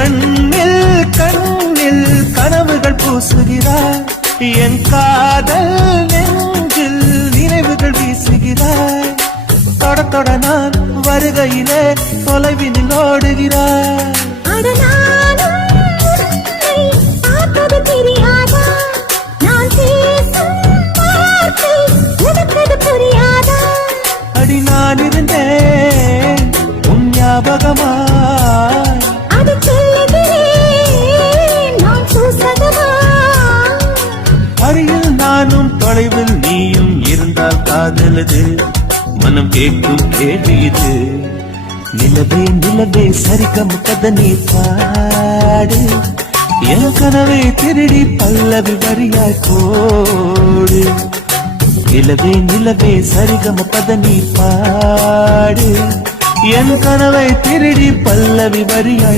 கண்ணில் கண்ணில் கனவுகள் பூசுகிறாய் என் காதல் நெஞ்சில் நினைவுகள் வீசுகிறாய் தொட தொட நான் வருகையிலே தொலைவினில் அட தெரியாதா? நான் இருந்தேன். உன் ஞாபகமாய் நானும் தொலைவில் நீயும் இருந்தால் காதலது. மனம் கேட்கும் கேள்வி இது. நிலவே நிலவே சரிகம் கதனி பாடு. என் கனவை திருடி பல்லவி வரியாய் கோடு நிலவே நிலவே சரிகம பதனி பாடு. என் கனவை திருடி பல்லவி வரியாய்